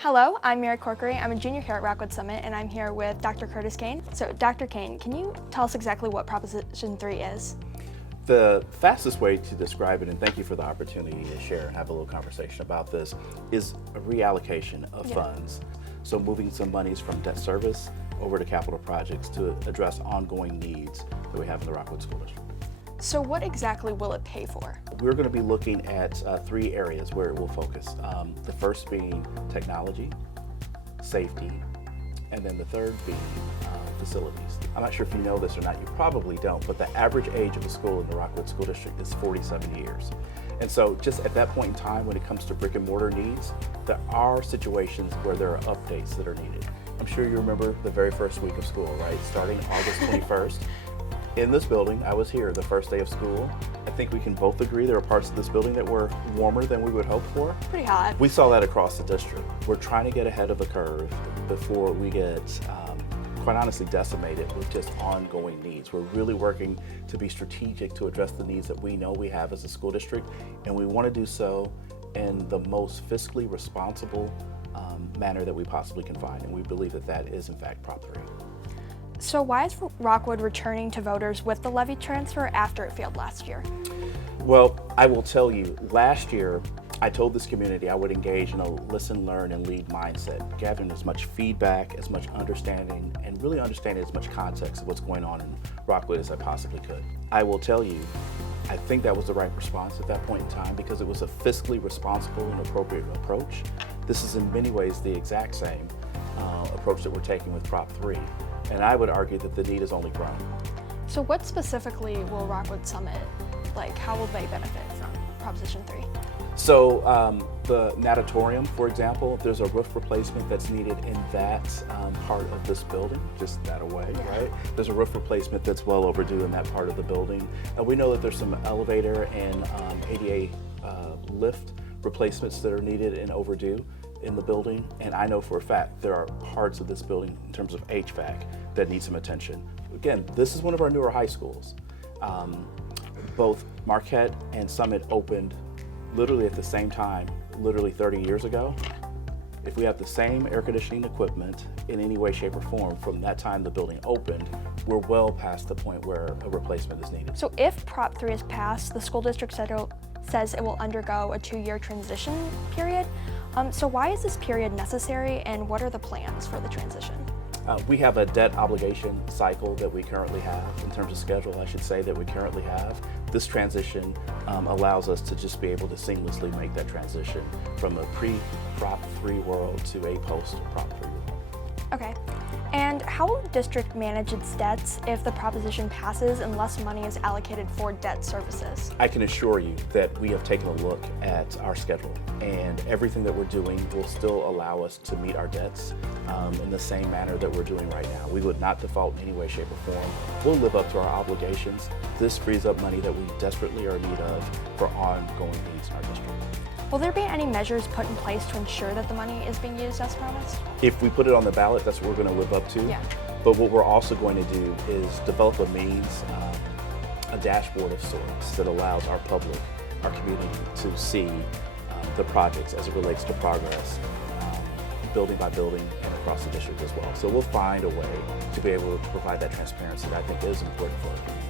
Hello, I'm Corkery. I'm a junior here at Rockwood Summit, and I'm here with Dr. Cain. So, Dr. Cain, can you tell us exactly what Proposition 3 is? The fastest way to describe it, and thank you for the opportunity to share and have a little conversation about this, is a reallocation of funds. So moving some monies from debt service over to capital projects to address ongoing needs that we have in the Rockwood School District. So what exactly will it pay for? We're going to be looking at three areas where it will focus. The first being technology, safety, and then the third being facilities. I'm not sure if you know this or not, you probably don't, but the average age of a school in the Rockwood School District is 47 years. And so just at that point in time, when it comes to brick and mortar needs, there are situations where there are updates that are needed. I'm sure you remember the very first week of school, right? Starting August 21st. In this building, I was here the first day of school. I think we can both agree there are parts of this building that were warmer than we would hope for. Pretty hot. We saw that across the district. We're trying to get ahead of the curve before we get, quite honestly, decimated with just ongoing needs. We're really working to be strategic to address the needs that we know we have as a school district, and we want to do so in the most fiscally responsible manner that we possibly can find, and we believe that that is in fact Prop 3. So why is Rockwood returning to voters with the levy transfer after it failed last year? Well, I will tell you, last year I told this community I would engage in a listen, learn, and lead mindset, gathering as much feedback, as much understanding, and really understanding as much context of what's going on in Rockwood as I possibly could. I will tell you, I think that was the right response at that point in time because it was a fiscally responsible and appropriate approach. This is in many ways the exact same approach that we're taking with Prop 3. And I would argue that the need has only grown. So what specifically will Rockwood Summit, how will they benefit from Proposition 3? So the natatorium, for example, there's a roof replacement that's needed in that part of this building, just that away, right? There's a roof replacement that's well overdue in that part of the building. We know that there's some elevator and ADA lift replacements that are needed and overdue in the building, and I know for a fact there are parts of this building in terms of HVAC that need some attention. Again, this is one of our newer high schools. Both Marquette and Summit opened literally at the same time, literally 30 years ago. If we have the same air conditioning equipment in any way, shape, or form from that time the building opened, we're well past the point where a replacement is needed. So if Prop 3 is passed, the school district says it will undergo a 2-year transition period. So why is this period necessary, and what are the plans for the transition? We have a debt obligation cycle that we currently have, in terms of schedule, I should say, that we currently have. This transition allows us to just be able to seamlessly make that transition from a pre-Prop 3 world to a post-Prop 3 world. Okay. And how will the district manage its debts if the proposition passes and less money is allocated for debt services? I can assure you that we have taken a look at our schedule, and everything that we're doing will still allow us to meet our debts in the same manner that we're doing right now. We would not default in any way, shape, or form. We'll live up to our obligations. This frees up money that we desperately are in need of for ongoing needs in our district. Will there be any measures put in place to ensure that the money is being used as promised? If we put it on the ballot, that's what we're going to live up to. Yeah. But what we're also going to do is develop a means, a dashboard of sorts that allows our public, our community, to see the projects as it relates to progress, building by building and across the district as well. So we'll find a way to be able to provide that transparency that I think is important for our community.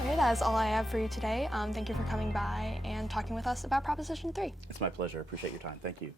Okay, that is all I have for you today. Thank you for coming by and talking with us about Proposition 3. It's my pleasure. I appreciate your time. Thank you.